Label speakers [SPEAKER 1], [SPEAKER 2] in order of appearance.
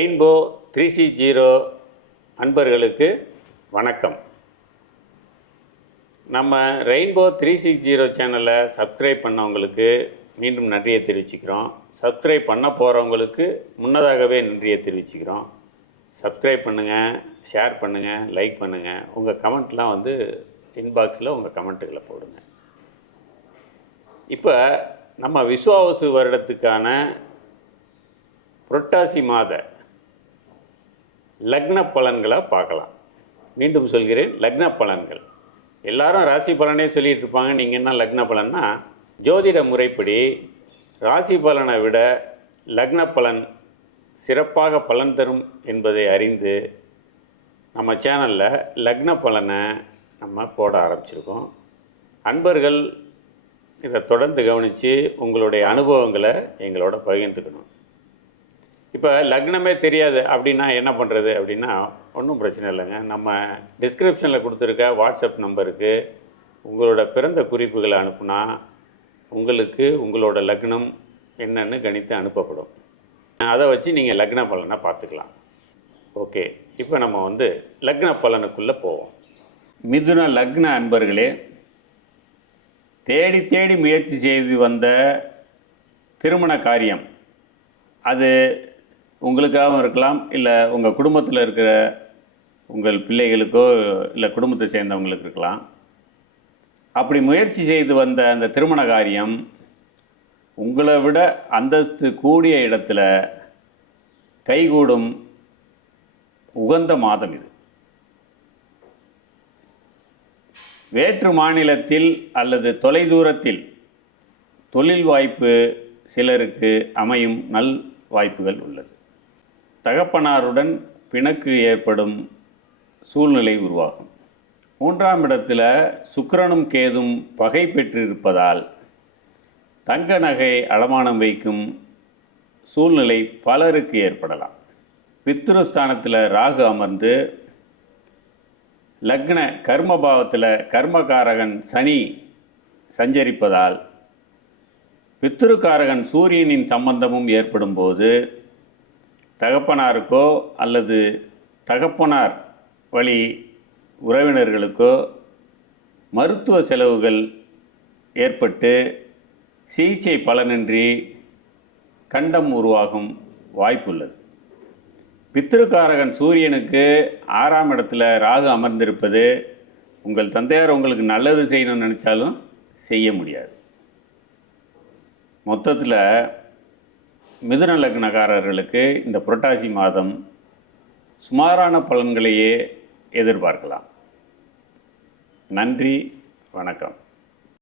[SPEAKER 1] Rainbow three C zero அன்பர்களுக்கு வணக்கம். நம்ம ரெயின்போ த்ரீ சிக்ஸ் ஜீரோ சேனலை சப்ஸ்கிரைப் பண்ணவங்களுக்கு மீண்டும் நன்றியை தெரிவிச்சுக்கிறோம். சப்ஸ்கிரைப் பண்ண போகிறவங்களுக்கு முன்னதாகவே நன்றியை தெரிவிச்சுக்கிறோம். சப்ஸ்கிரைப் பண்ணுங்கள் ஷேர் பண்ணுங்கள் லைக் பண்ணுங்கள் உங்கள் கமெண்ட்லாம் வந்து இன்பாக்ஸில் உங்கள் கமெண்ட்டுகளை போடுங்க. இப்போ நம்ம விஸ்வாவசு வருடத்துக்கான புரட்டாசி மாத லக்ன பலன்களை பார்க்கலாம். மீண்டும் சொல்கிறேன் லக்ன பலன்கள் எல்லாரும் ராசி பலனே சொல்லிகிட்டு இருப்பாங்க. நீங்கள் என்ன லக்ன பலன்னா ஜோதிட முறைப்படி ராசி பலனை விட லக்ன பலன் சிறப்பாக பலன் தரும் என்பதை அறிந்து நம்ம சேனலில் லக்ன பலனை நம்ம போட ஆரம்பிச்சிருக்கோம். அன்பர்கள் இதை தொடர்ந்து கவனித்து உங்களுடைய அனுபவங்களை எங்களோட பகிர்ந்துக்கணும். இப்போ லக்னமே தெரியாது அப்படின்னா என்ன பண்ணுறது அப்படின்னா ஒன்றும் பிரச்சனை இல்லைங்க. நம்ம டிஸ்கிரிப்ஷனில் கொடுத்துருக்க வாட்ஸ்அப் நம்பருக்கு உங்களோட பிறந்த குறிப்புகளை அனுப்புனா உங்களுக்கு உங்களோட லக்னம் என்னன்னு கணித்து அனுப்பப்படும். அதை வச்சு நீங்கள் லக்ன பலனை பார்த்துக்கலாம். ஓகே இப்போ நம்ம வந்து லக்ன பலனுக்குள்ளே போவோம். மிதுன லக்ன அன்பர்களே தேடி தேடி முயற்சி செய்து வந்த திருமண காரியம். அது உங்களுக்காகவும் இருக்கலாம் இல்லை உங்கள் குடும்பத்தில் இருக்கிற உங்கள் பிள்ளைகளுக்கோ இல்லை குடும்பத்தை சேர்ந்தவங்களுக்கு இருக்கலாம். அப்படி முயற்சி செய்து வந்த அந்த திருமண காரியம் உங்களை விட அந்தஸ்து கூடிய இடத்துல கைகூடும் உகந்த மாதம் இது. வேற்று மாநிலத்தில் அல்லது தொலைதூரத்தில் தொழில் வாய்ப்பு சிலருக்கு அமையும் நல் வாய்ப்புகள் உள்ளது. தகப்பனாருடன் பிணக்கு ஏற்படும் சூழ்நிலை உருவாகும். மூன்றாம் இடத்தில் சுக்கரனும் கேதும் பகை பெற்றிருப்பதால் தங்க நகை அடமானம் வைக்கும் சூழ்நிலை பலருக்கு ஏற்படலாம். பித்ருஸ்தானத்தில் ராகு அமர்ந்து லக்ன கர்மபாவத்தில் கர்மகாரகன் சனி சஞ்சரிப்பதால் பித்ருக்காரகன் சூரியனின் சம்பந்தமும் ஏற்படும் போது தகப்பனாருக்கோ அல்லது தகப்பனார் வழி உறவினர்களுக்கோ மருத்துவ செலவுகள் ஏற்பட்டு சிகிச்சை பலனின்றி கண்டம் உருவாகும் வாய்ப்புள்ளது. பித்திருக்காரகன் சூரியனுக்கு ஆறாம் இடத்துல ராகு அமர்ந்திருப்பது உங்கள் தந்தையார் உங்களுக்கு நல்லது செய்யணும்னு நினச்சாலும் செய்ய முடியாது. மொத்தத்தில் மிதுன லக்னக்காரர்களுக்கு இந்த புரட்டாசி மாதம் சுமாரான பலன்களையே எதிர்பார்க்கலாம். நன்றி வணக்கம்.